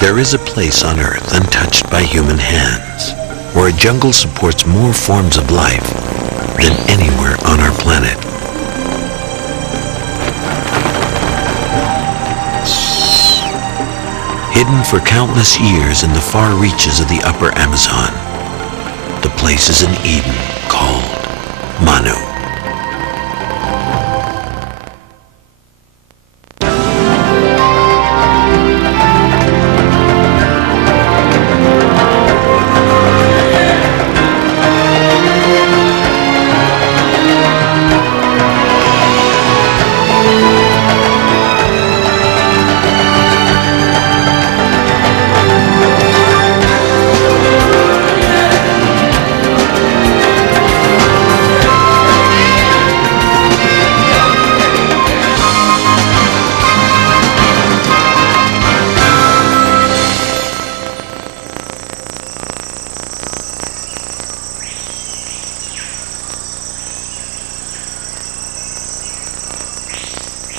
There is a place on Earth untouched by human hands, where a jungle supports more forms of life than anywhere on our planet. Hidden for countless years in the far reaches of the upper Amazon, the place is an Eden called Manu.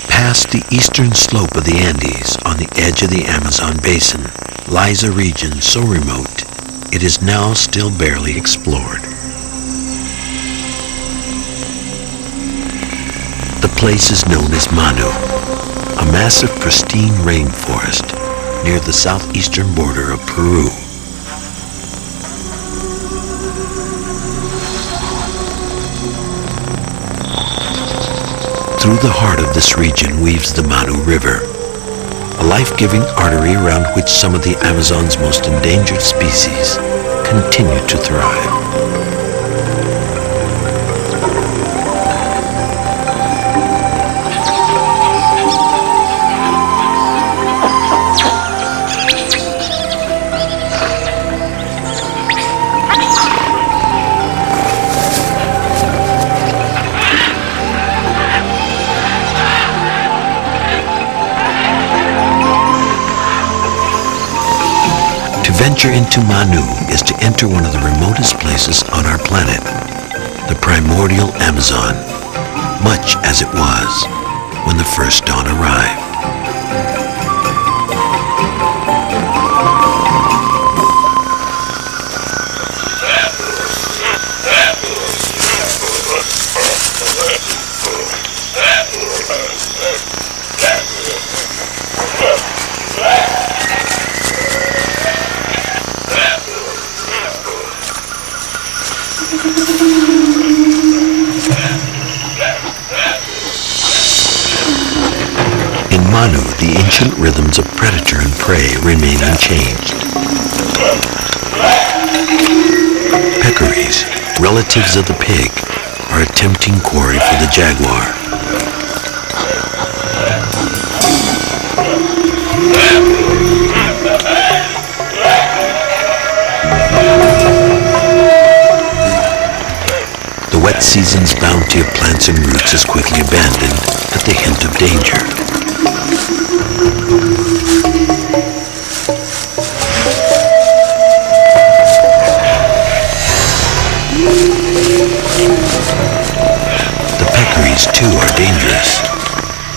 Past the eastern slope of the Andes, on the edge of the Amazon basin, lies a region so remote it is now still barely explored. The place is known as Manu, a massive pristine rainforest near the southeastern border of Peru. Through the heart of this region weaves the Manu River, a life-giving artery around which some of the Amazon's most endangered species continue to thrive. To venture into Manu is to enter one of the remotest places on our planet, the primordial Amazon, much as it was when the first dawn arrived. In Manu, the ancient rhythms of predator and prey remain unchanged. Peccaries, relatives of the pig, are a tempting quarry for the jaguar. The wet season's bounty of plants and roots is quickly abandoned at the hint of danger. The peccaries, too, are dangerous,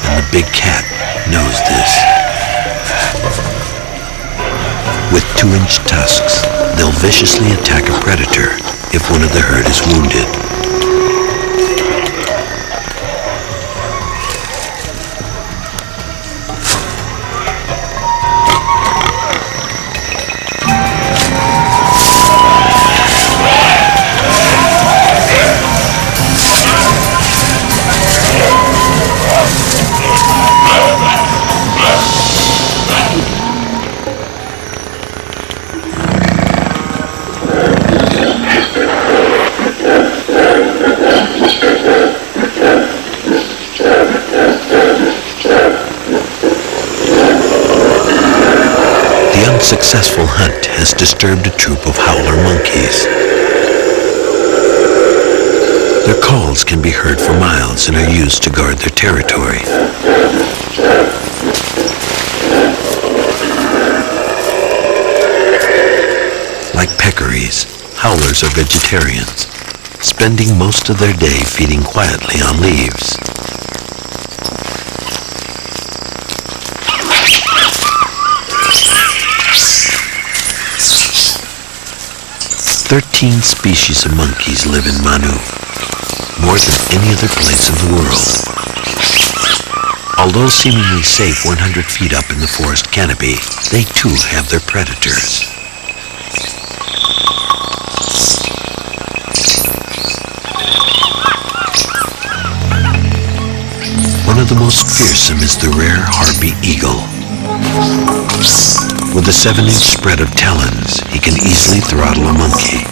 and the big cat knows this. With 2-inch tusks, they'll viciously attack a predator if one of the herd is wounded. The unsuccessful hunt has disturbed a troop of howler monkeys. Their calls can be heard for miles and are used to guard their territory. Like peccaries, howlers are vegetarians, spending most of their day feeding quietly on leaves. 13 species of monkeys live in Manu, more than any other place in the world. Although seemingly safe 100 feet up in the forest canopy, they too have their predators. One of the most fearsome is the rare harpy eagle. With a 7-inch spread of talons, he can easily throttle a monkey.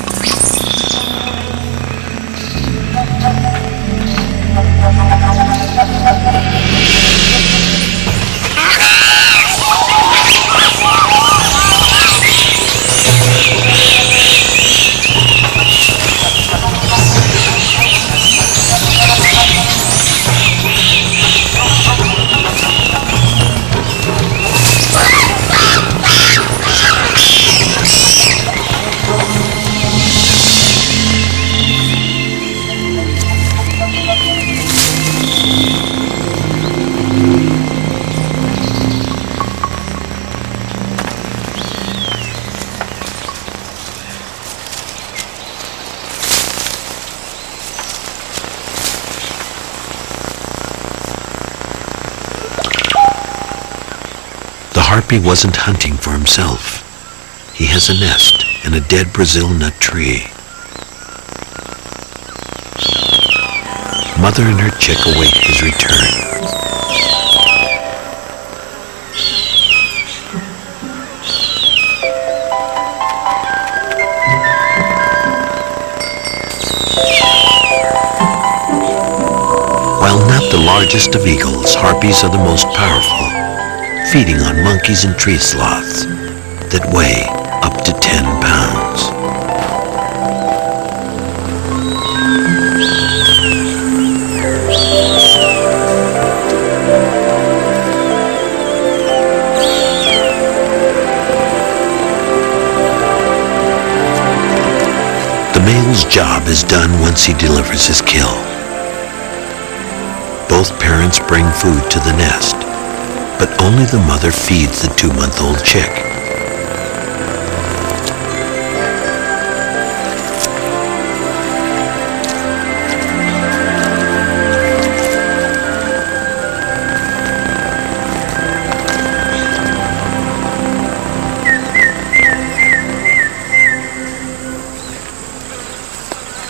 The harpy wasn't hunting for himself. He has a nest in a dead Brazil nut tree. Mother and her chick await his return. While not the largest of eagles, harpies are the most powerful, feeding on monkeys and tree sloths that weigh up to 10 pounds. The male's job is done once he delivers his kill. Both parents bring food to the nest, but only the mother feeds the 2-month-old chick.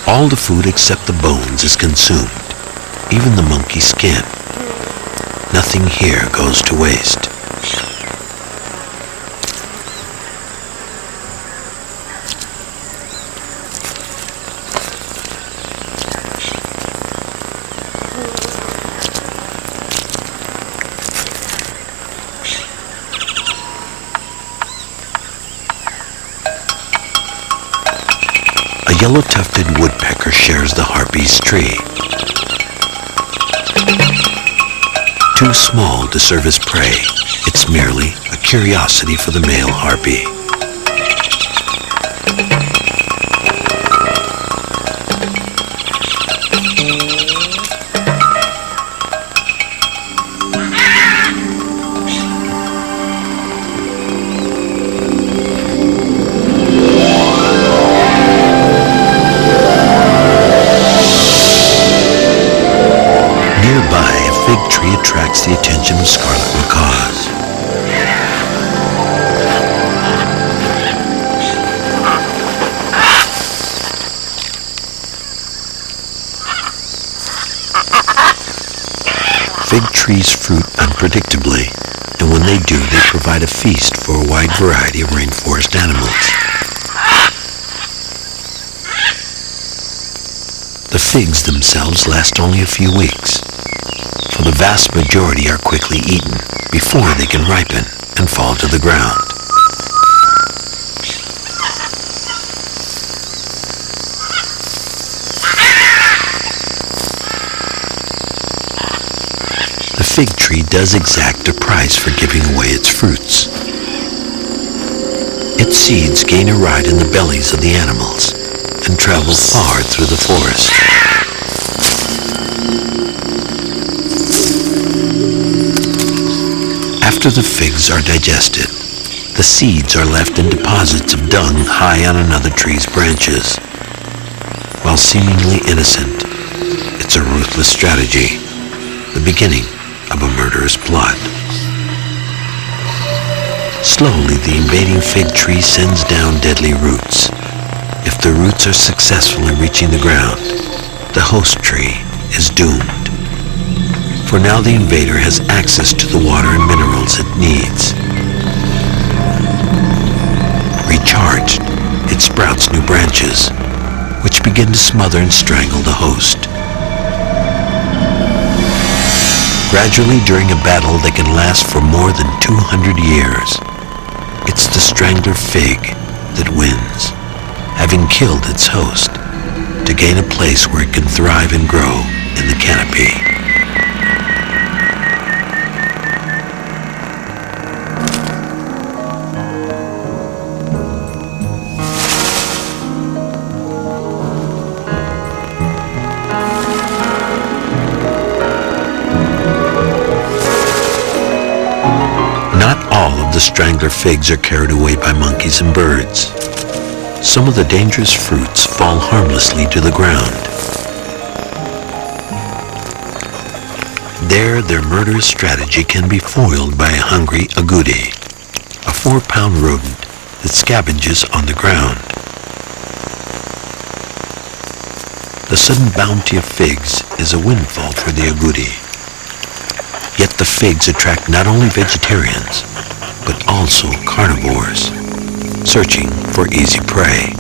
All the food except the bones is consumed, even the monkey skin. Nothing here goes to waste. A yellow-tufted woodpecker shares the harpy's tree. Too small to serve as prey, it's merely a curiosity for the male harpy. Fig tree attracts the attention of scarlet macaws. Fig trees fruit unpredictably, and when they do, they provide a feast for a wide variety of rainforest animals. The figs themselves last only a few weeks, for the vast majority are quickly eaten before they can ripen and fall to the ground. The fig tree does exact a price for giving away its fruits. Its seeds gain a ride in the bellies of the animals and travel far through the forest. After the figs are digested, The seeds are left in deposits of dung high on another tree's branches. While seemingly innocent, it's a ruthless strategy, the beginning of a murderous plot. Slowly, the invading fig tree sends down deadly roots. If the roots are successful in reaching the ground, the host tree is doomed. For now the invader has access to the water and minerals it needs. Recharged, it sprouts new branches, which begin to smother and strangle the host. Gradually, during a battle that can last for more than 200 years, it's the strangler fig that wins, having killed its host, to gain a place where it can thrive and grow in the canopy. The strangler figs are carried away by monkeys and birds. Some of the dangerous fruits fall harmlessly to the ground. There, their murderous strategy can be foiled by a hungry agouti, a 4-pound rodent that scavenges on the ground. The sudden bounty of figs is a windfall for the agouti. Yet the figs attract not only vegetarians, but also carnivores, searching for easy prey.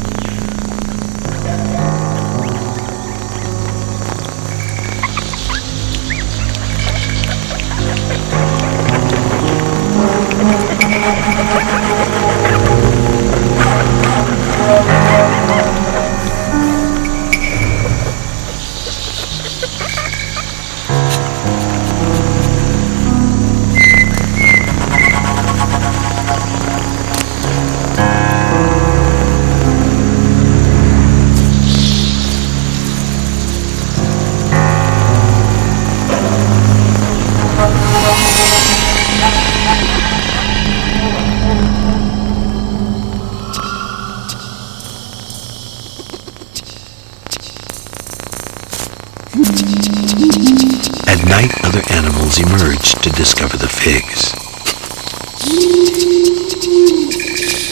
At night, other animals emerge to discover the figs.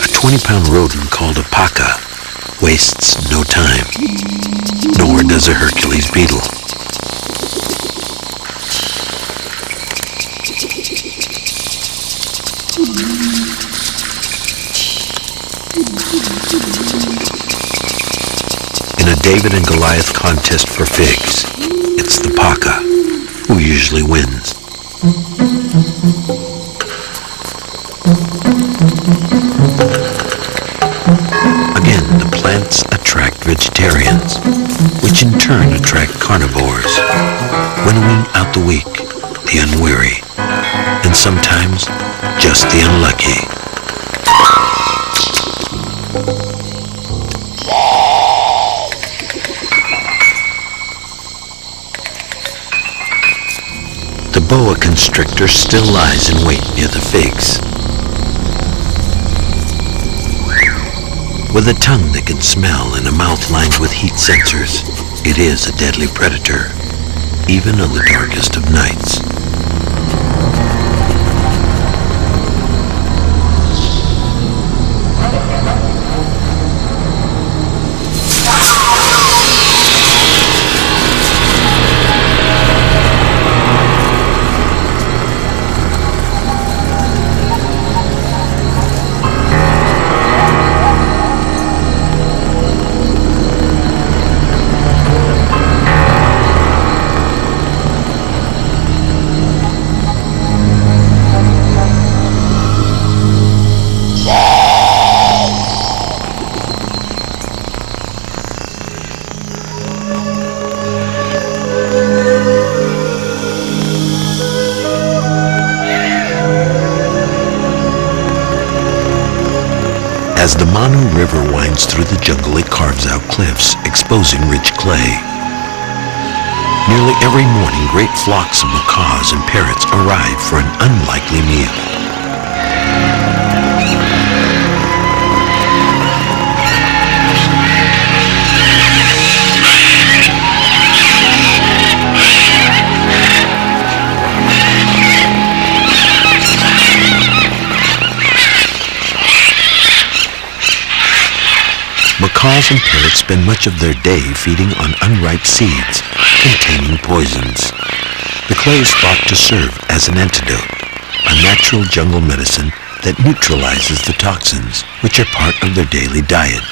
A 20-pound rodent called a paca wastes no time, nor does a Hercules beetle. In a David and Goliath contest for figs, it's the paca who usually wins. Again, the plants attract vegetarians, which in turn attract carnivores, winnowing out the weak, the unwary, and sometimes just the unlucky. The boa constrictor still lies in wait near the figs. With a tongue that can smell and a mouth lined with heat sensors, it is a deadly predator, even on the darkest of nights. As the Manu River winds through the jungle, it carves out cliffs, exposing rich clay. Nearly every morning, great flocks of macaws and parrots arrive for an unlikely meal. Macaws and parrots spend much of their day feeding on unripe seeds containing poisons. The clay is thought to serve as an antidote, a natural jungle medicine that neutralizes the toxins which are part of their daily diet.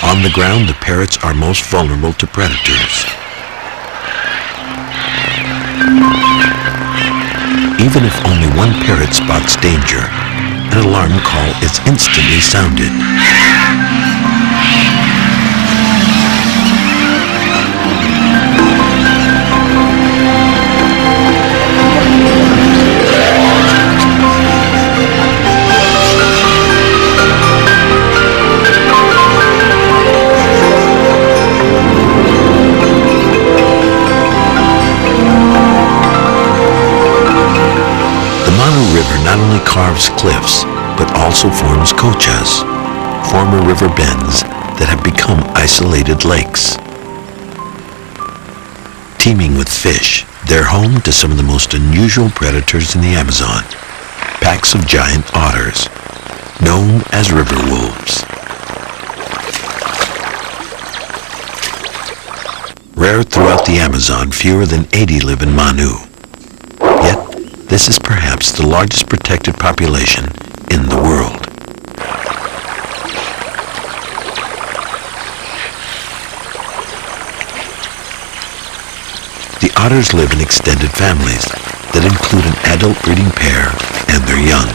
On the ground, the parrots are most vulnerable to predators. Even if only one parrot spots danger, an alarm call is instantly sounded. Not only carves cliffs, but also forms cochas, former river bends that have become isolated lakes. Teeming with fish, they're home to some of the most unusual predators in the Amazon, packs of giant otters, known as river wolves. Rare throughout the Amazon, fewer than 80 live in Manu. Yet, this is perhaps the largest protected population in the world. The otters live in extended families that include an adult breeding pair and their young.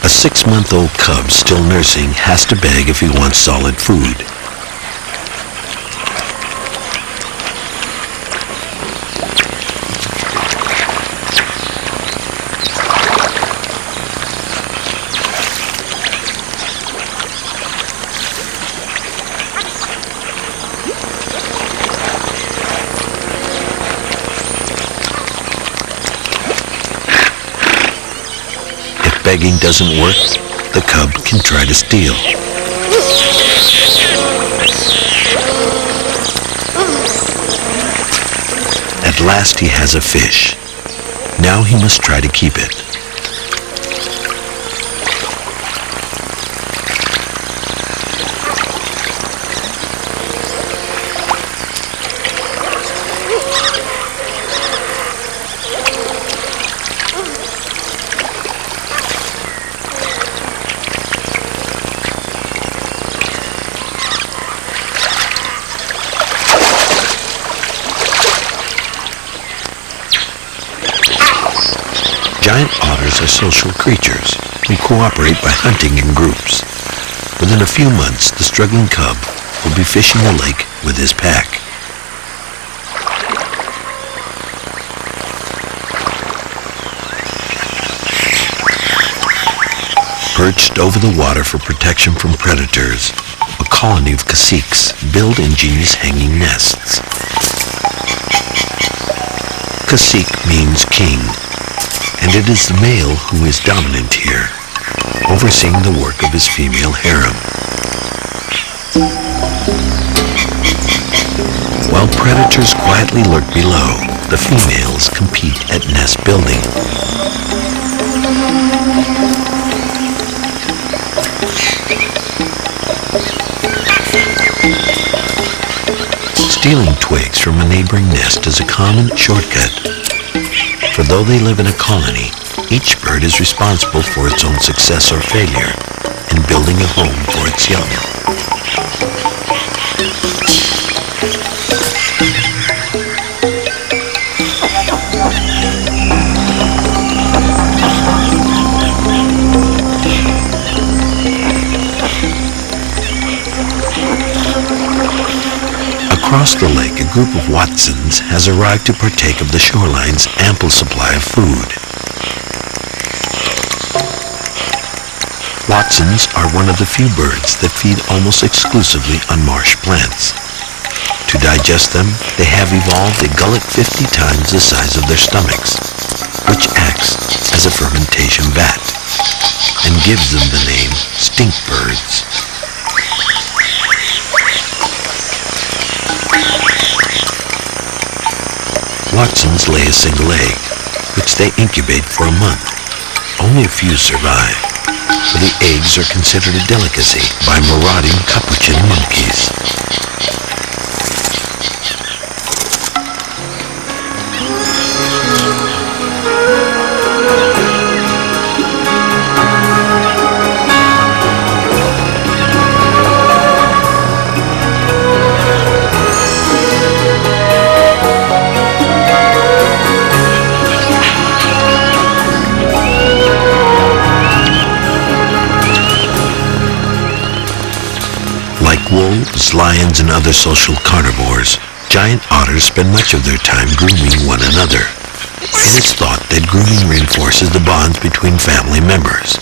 A 6-month-old cub still nursing has to beg if he wants solid food. Begging doesn't work, the cub can try to steal. At last he has a fish. Now he must try to keep it. Giant otters are social creatures who cooperate by hunting in groups. Within a few months, the struggling cub will be fishing the lake with his pack. Perched over the water for protection from predators, a colony of caciques build ingenious hanging nests. Cacique means king, and it is the male who is dominant here, overseeing the work of his female harem. While predators quietly lurk below, the females compete at nest building. Stealing twigs from a neighboring nest is a common shortcut. For though they live in a colony, each bird is responsible for its own success or failure in building a home for its young. Across the lake, a group of Watsons has arrived to partake of the shoreline's ample supply of food. Watsons are one of the few birds that feed almost exclusively on marsh plants. To digest them, they have evolved a gullet 50 times the size of their stomachs, which acts as a fermentation vat and gives them the name stink birds. Watsons lay a single egg, which they incubate for a month. Only a few survive, for the eggs are considered a delicacy by marauding capuchin monkeys. Wolves, lions, and other social carnivores, giant otters spend much of their time grooming one another. It is thought that grooming reinforces the bonds between family members.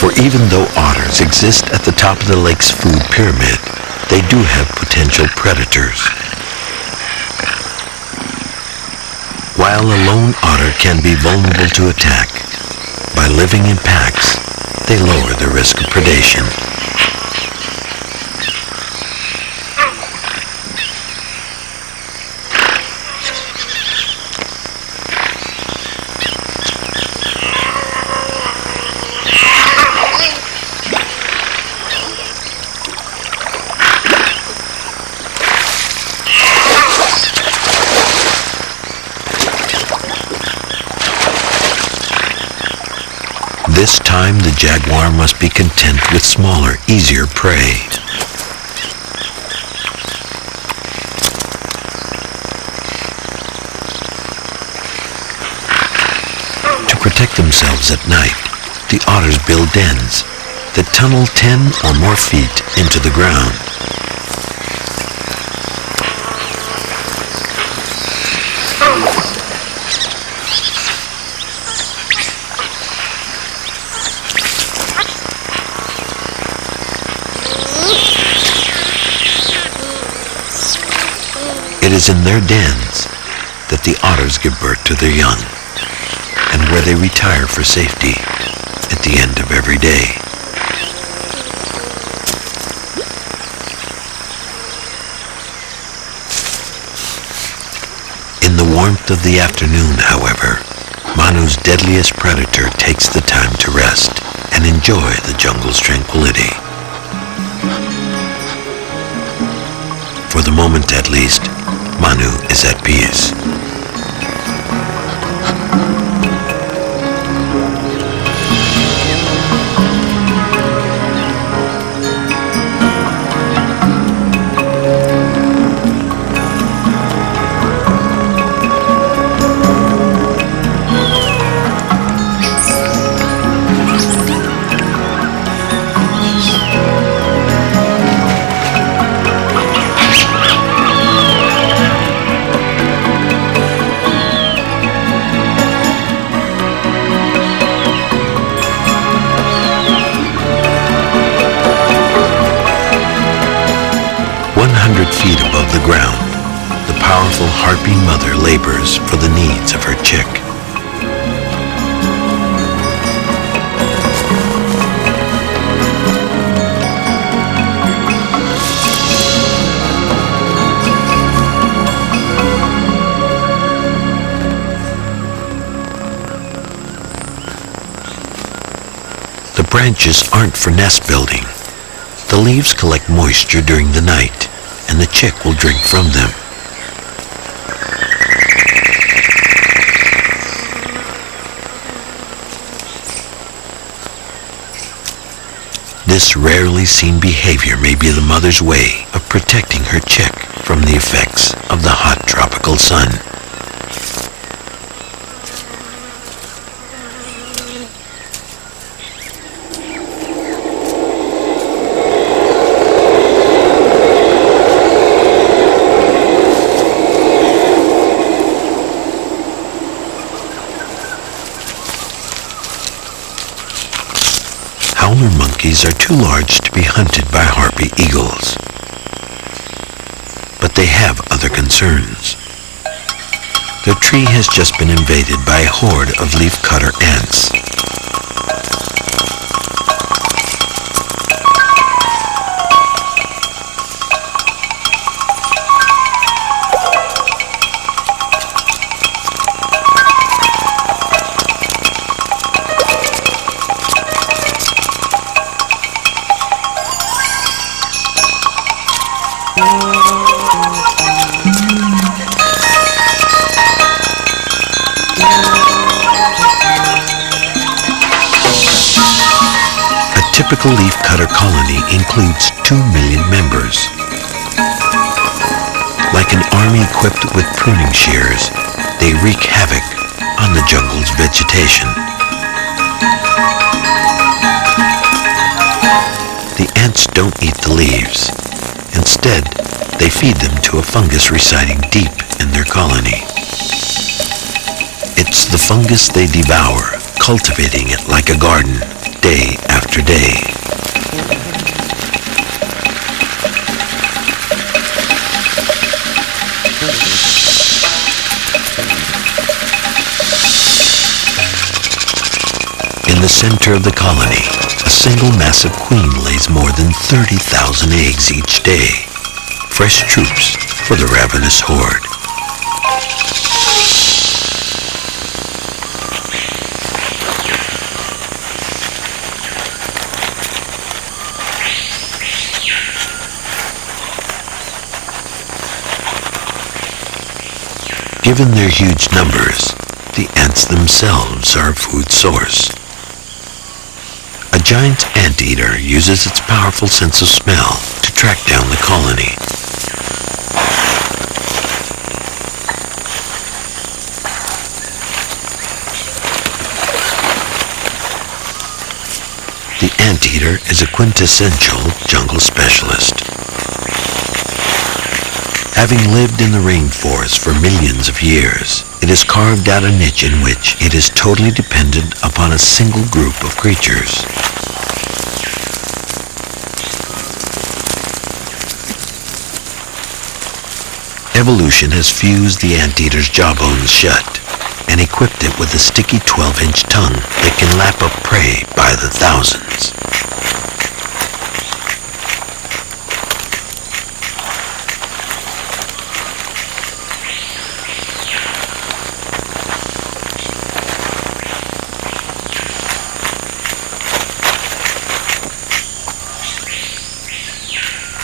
For even though otters exist at the top of the lake's food pyramid, they do have potential predators. While a lone otter can be vulnerable to attack, by living in packs, they lower the risk of predation. This time the jaguar must be content with smaller, easier prey. To protect themselves at night, the otters build dens that tunnel 10 or more feet into the ground. It is in their dens that the otters give birth to their young, and where they retire for safety at the end of every day. In the warmth of the afternoon, however, Manu's deadliest predator takes the time to rest and enjoy the jungle's tranquility. For the moment at least, Manu is at peace. Feet above the ground, the powerful harpy mother labors for the needs of her chick. The branches aren't for nest building. The leaves collect moisture during the night, and the chick will drink from them. This rarely seen behavior may be the mother's way of protecting her chick from the effects of the hot tropical sun. too large to be hunted by harpy eagles. But they have other concerns. Their tree has just been invaded by a horde of leafcutter ants. A typical leafcutter colony includes 2 million members. Like an army equipped with pruning shears, they wreak havoc on the jungle's vegetation. The ants don't eat the leaves. Instead, they feed them to a fungus residing deep in their colony. It's the fungus they devour, cultivating it like a garden, day after day. In the center of the colony, a single massive queen lays more than 30,000 eggs each day. Fresh troops for the ravenous horde. Given their huge numbers, the ants themselves are a food source. A giant anteater uses its powerful sense of smell to track down the colony. The anteater is a quintessential jungle specialist. Having lived in the rainforest for millions of years, it has carved out a niche in which it is totally dependent upon a single group of creatures. Evolution has fused the anteater's jawbones shut and equipped it with a sticky 12-inch tongue that can lap up prey by the thousands.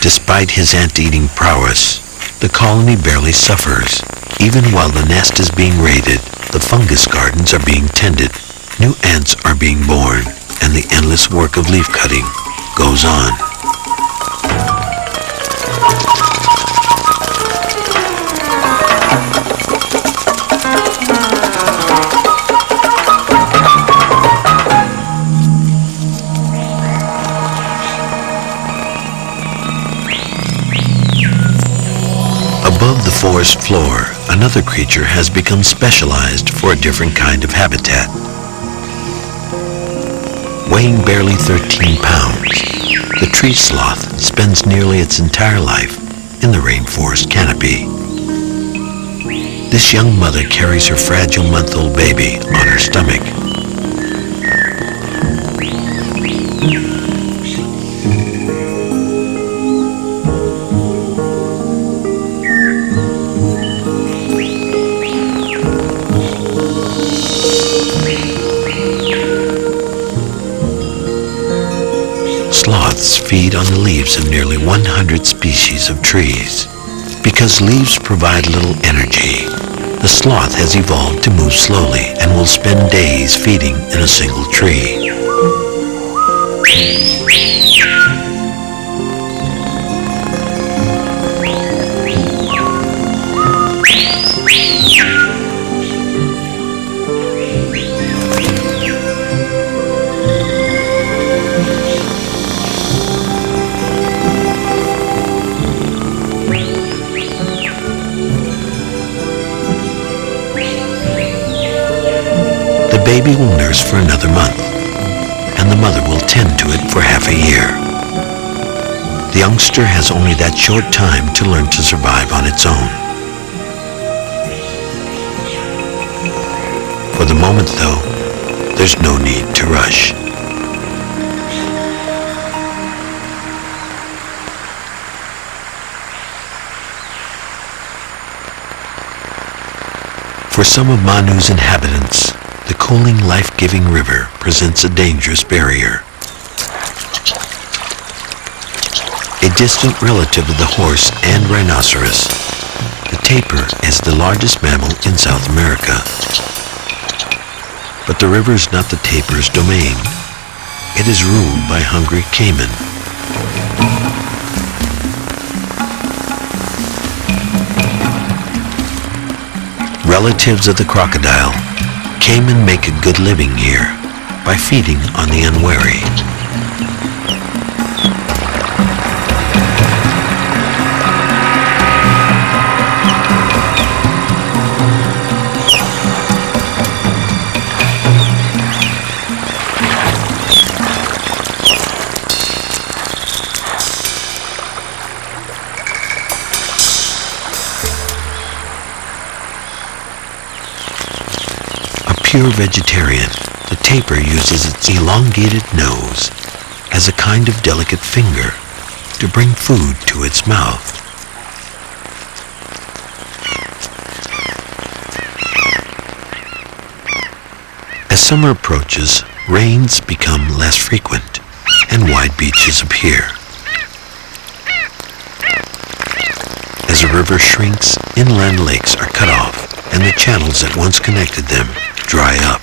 Despite his ant-eating prowess, the colony barely suffers. Even while the nest is being raided, the fungus gardens are being tended, new ants are being born, and the endless work of leaf cutting goes on. Above the forest floor, another creature has become specialized for a different kind of habitat. Weighing barely 13 pounds, the tree sloth spends nearly its entire life in the rainforest canopy. This young mother carries her fragile month-old baby on her stomach. Sloths feed on the leaves of nearly 100 species of trees. Because leaves provide little energy, the sloth has evolved to move slowly and will spend days feeding in a single tree. The baby will nurse for another month, and and the mother will tend to it for half a year. The youngster has only that short time to learn to survive on its own. For the moment, though, there's no need to rush. For some of Manu's inhabitants, the cooling, life-giving river presents a dangerous barrier. A distant relative of the horse and rhinoceros, the tapir is the largest mammal in South America. But the river is not the tapir's domain. It is ruled by hungry caiman. Relatives of the crocodile, caiman make a good living here by feeding on the unwary. Pure vegetarian, the tapir uses its elongated nose as a kind of delicate finger to bring food to its mouth. As summer approaches, rains become less frequent and wide beaches appear. As a river shrinks, inland lakes are cut off and the channels that once connected them dry up.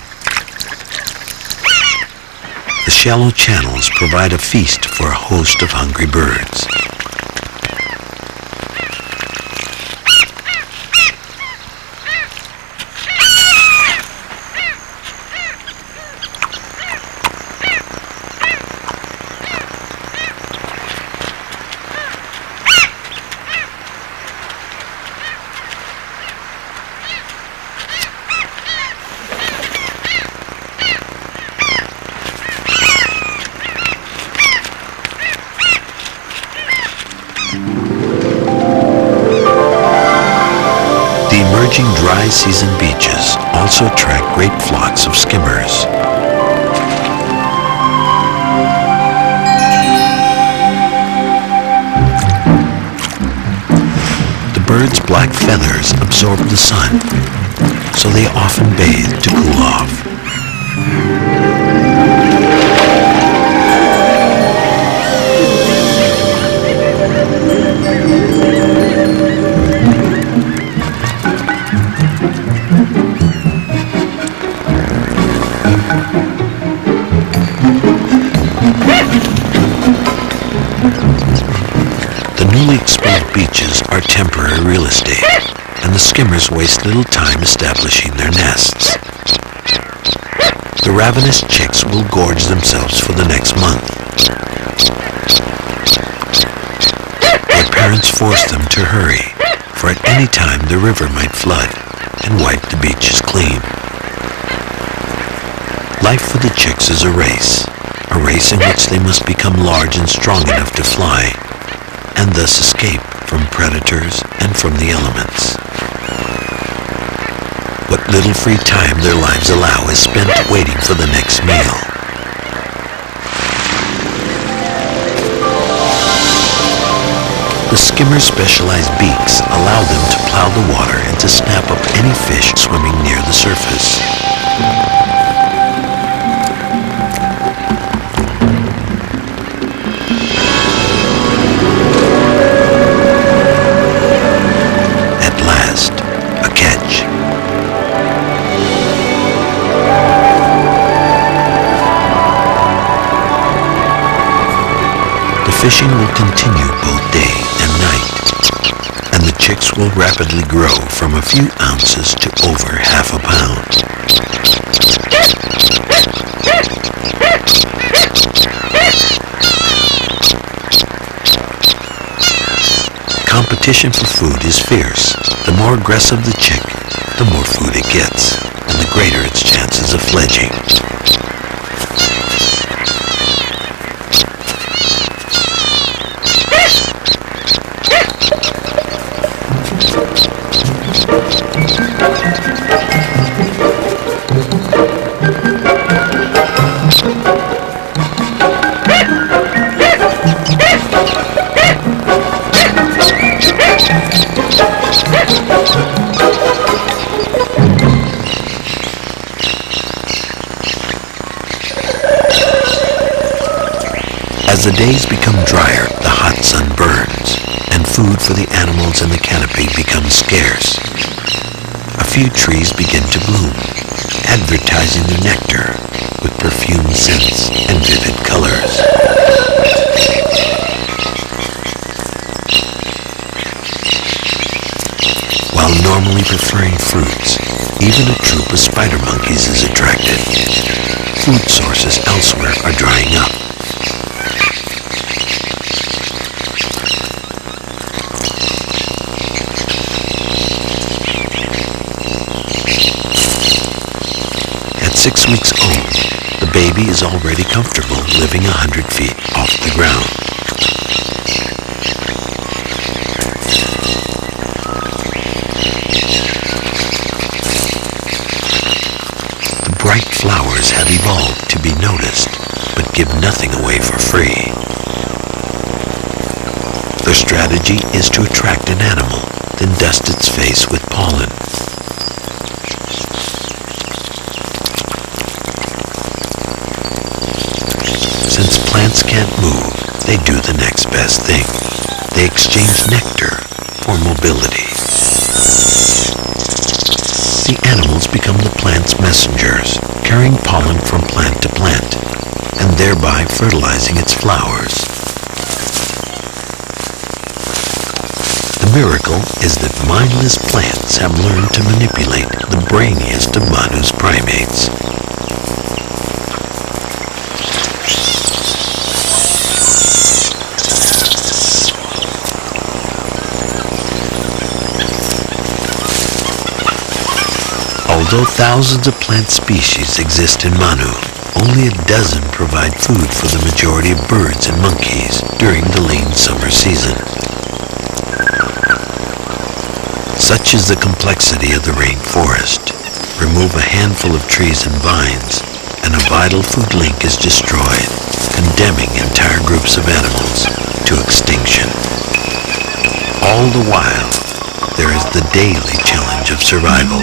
The shallow channels provide a feast for a host of hungry birds. Emerging dry season beaches also attract great flocks of skimmers. The birds' black feathers absorb the sun, so they often bathe to cool off. Newly exposed beaches are temporary real estate, and the skimmers waste little time establishing their nests. The ravenous chicks will gorge themselves for the next month. Their parents force them to hurry, for at any time the river might flood and wipe the beaches clean. Life for the chicks is a race in which they must become large and strong enough to fly, and thus escape from predators and from the elements. What little free time their lives allow is spent waiting for the next meal. The skimmer's specialized beaks allow them to plow the water and to snap up any fish swimming near the surface. Fishing will continue both day and night, and the chicks will rapidly grow from a few ounces to over half a pound. Competition for food is fierce. The more aggressive the chick, the more food it gets, and the greater its chances of fledging. As the days become drier, the hot sun burns, and food for the animals in the canopy becomes scarce. A few trees begin to bloom, advertising their nectar with perfumed scents and vivid colors. While normally preferring fruits, even a troop of spider monkeys is attracted. Food sources elsewhere are drying up. At 6 weeks old, the baby is already comfortable living 100 feet off the ground. The bright flowers have evolved to be noticed, but give nothing away for free. Their strategy is to attract an animal, then dust its face with pollen. Since plants can't move, they do the next best thing. They exchange nectar for mobility. The animals become the plant's messengers, carrying pollen from plant to plant, and thereby fertilizing its flowers. The miracle is that mindless plants have learned to manipulate the brainiest of Manu's primates. Although thousands of plant species exist in Manu, only a dozen provide food for the majority of birds and monkeys during the lean summer season. Such is the complexity of the rainforest. Remove a handful of trees and vines, and a vital food link is destroyed, condemning entire groups of animals to extinction. All the while, there is the daily challenge of survival.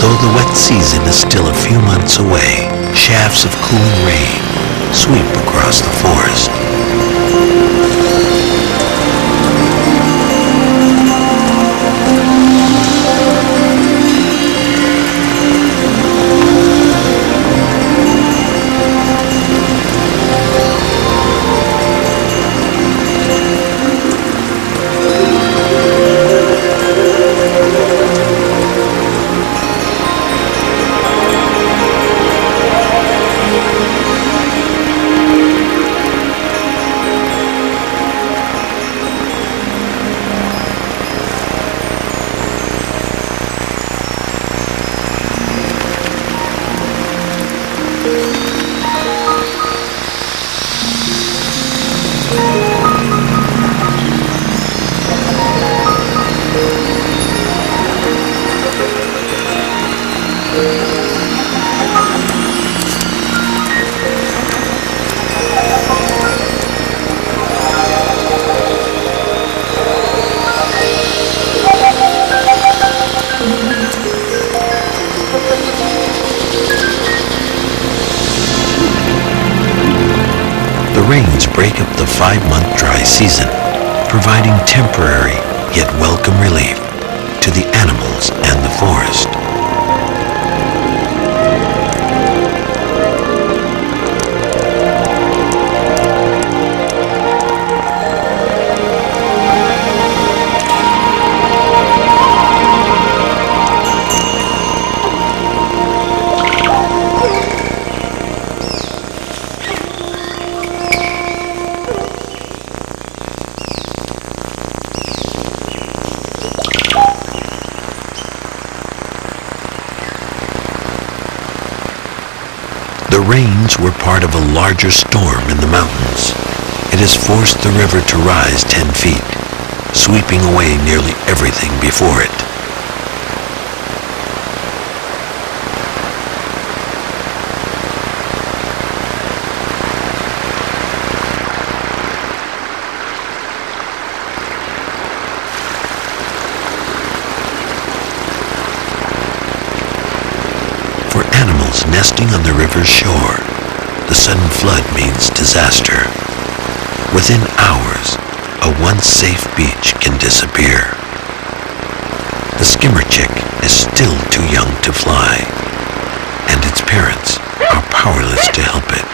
Though the wet season is still a few months away, shafts of cooling rain sweep across the forest. Rains break up the 5-month dry season, providing temporary yet welcome relief to the animals and the forest. The rains were part of a larger storm in the mountains. It has forced the river to rise 10 feet, sweeping away nearly everything before it. For animals nesting on the river's shore, the sudden flood means disaster. Within hours, a once safe beach can disappear. The skimmer chick is still too young to fly, and its parents are powerless to help it.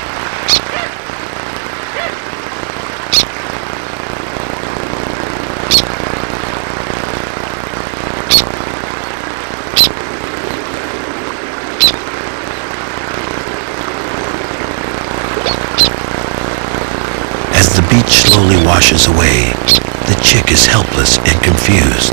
As the beach slowly washes away, the chick is helpless and confused.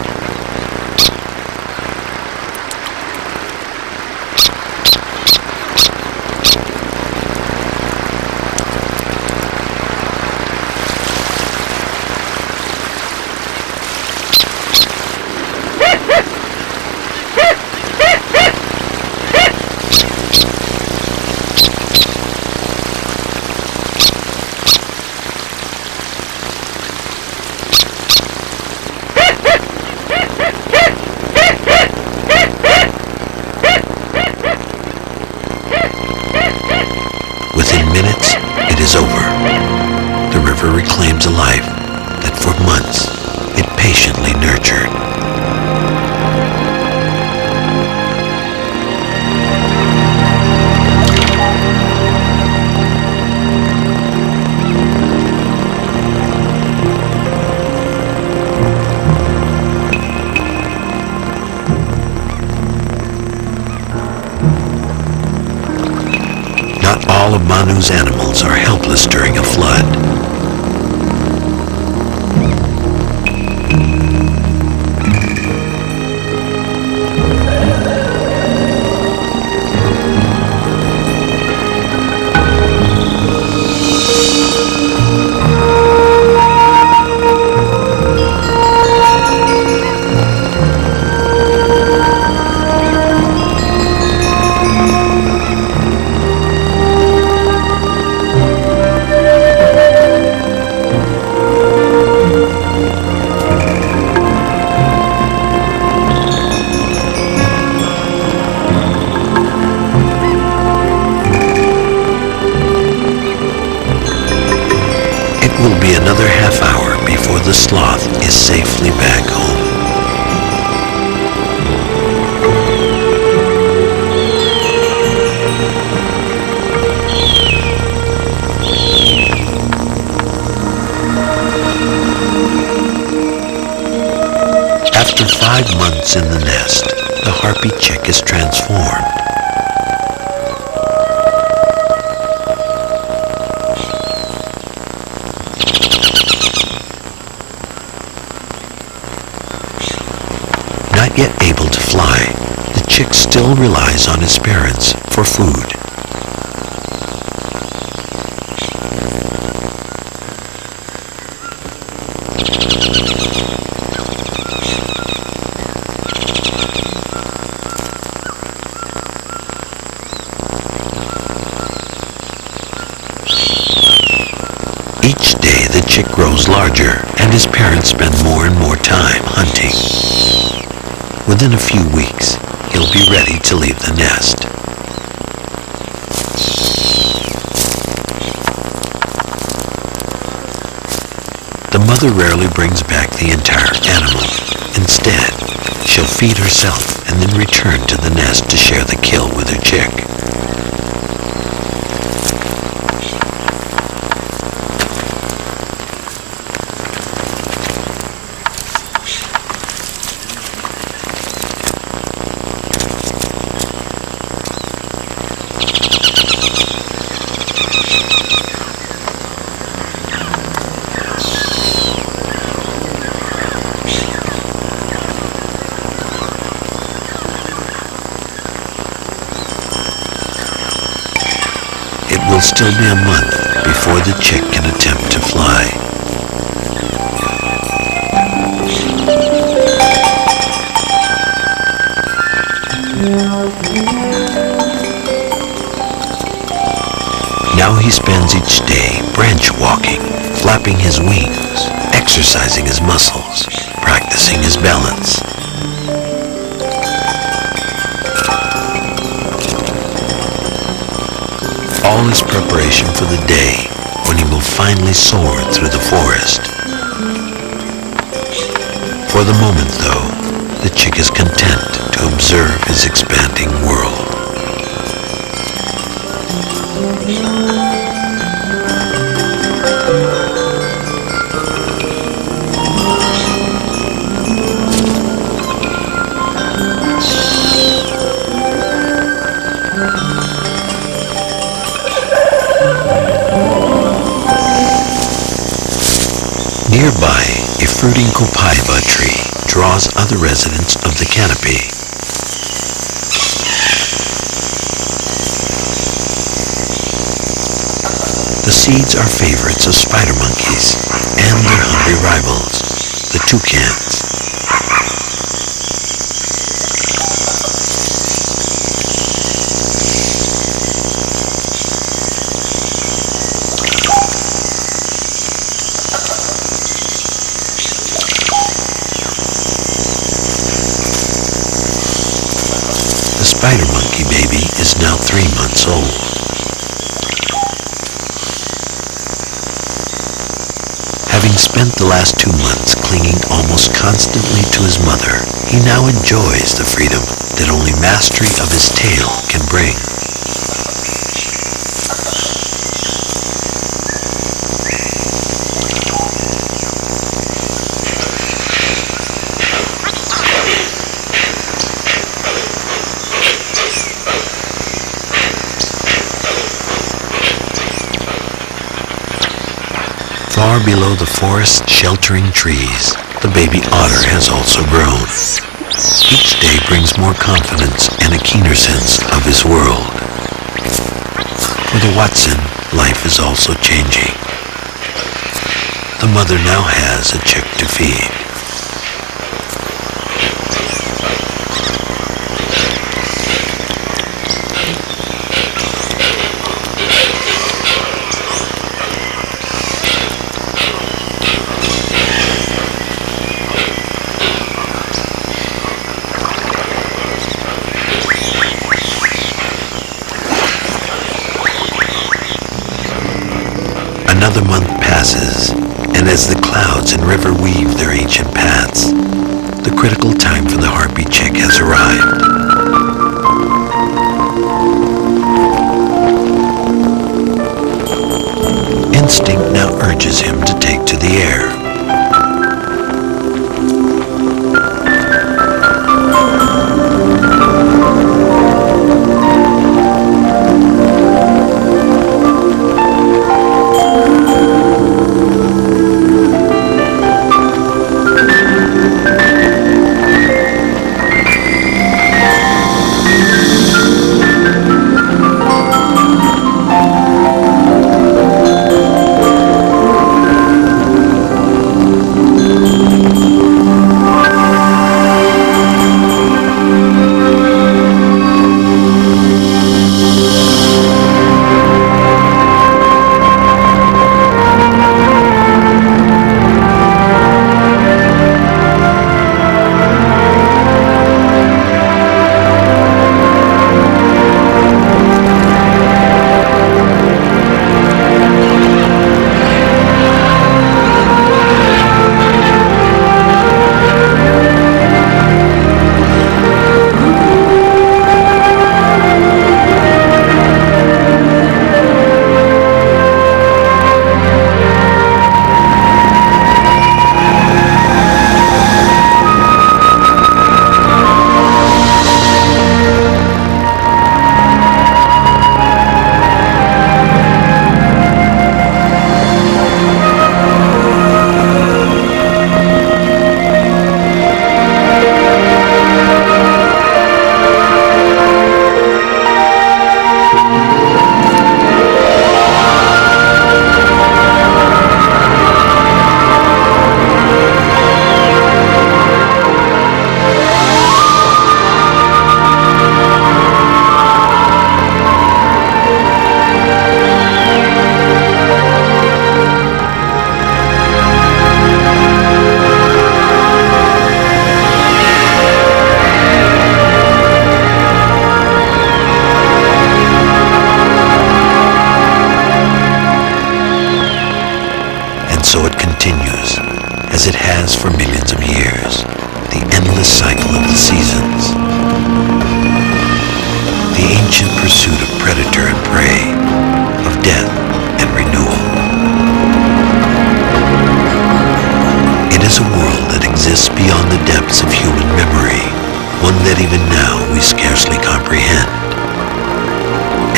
Within minutes, it is over. The river reclaims a life that for months it patiently nurtured. Not all of Manu's animals are helpless during a flood. It will be another half hour before the sloth is safely back home. After 5 months in the nest, the harpy chick is transformed. Not yet able to fly, the chick still relies on its parents for food. Each day the chick grows larger, and his parents spend more and more time hunting. Within a few weeks, he'll be ready to leave the nest. The mother rarely brings back the entire animal. Instead, she'll feed herself and then return to the nest to share the kill with her chick. will still be a month before the chick can attempt to fly. Now he spends each day branch walking, flapping his wings, exercising his muscles, practicing his balance. All is preparation for the day when he will finally soar through the forest. For the moment, though, the chick is content to observe his expanding world. Nearby, a fruiting copaiba tree draws other residents of the canopy. The seeds are favorites of spider monkeys and their hungry rivals, the toucans. The spider monkey baby is now 3 months old. Having spent the last 2 months clinging almost constantly to his mother, he now enjoys the freedom that only mastery of his tail can bring. Far below the forest's sheltering trees, the baby otter has also grown. Each day brings more confidence and a keener sense of his world. For the Watson, life is also changing. The mother now has a chick to feed. Another month passes, and as the clouds and river weave their ancient paths, the critical time for the harpy chick has arrived. Instinct now urges him to take to the air. as it has for millions of years, the endless cycle of the seasons. The ancient pursuit of predator and prey, of death and renewal. It is a world that exists beyond the depths of human memory, one that even now we scarcely comprehend.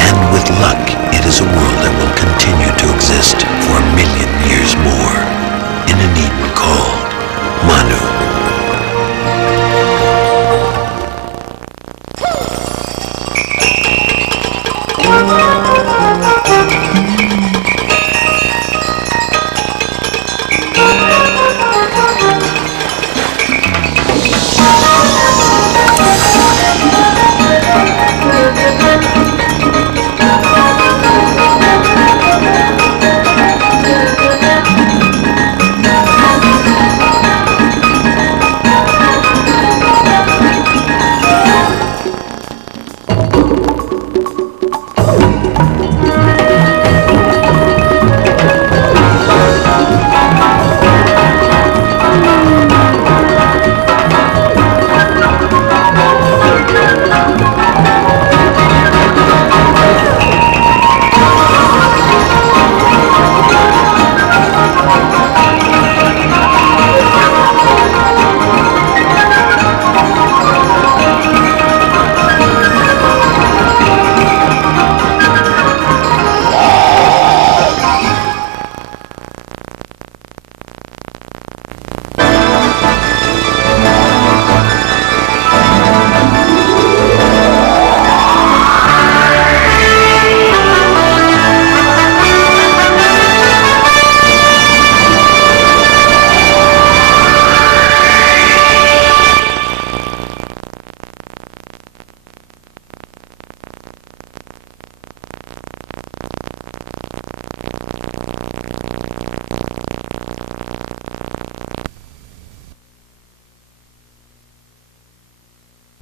And with luck, it is a world that will continue to exist for 1,000,000 years more in an Eden call.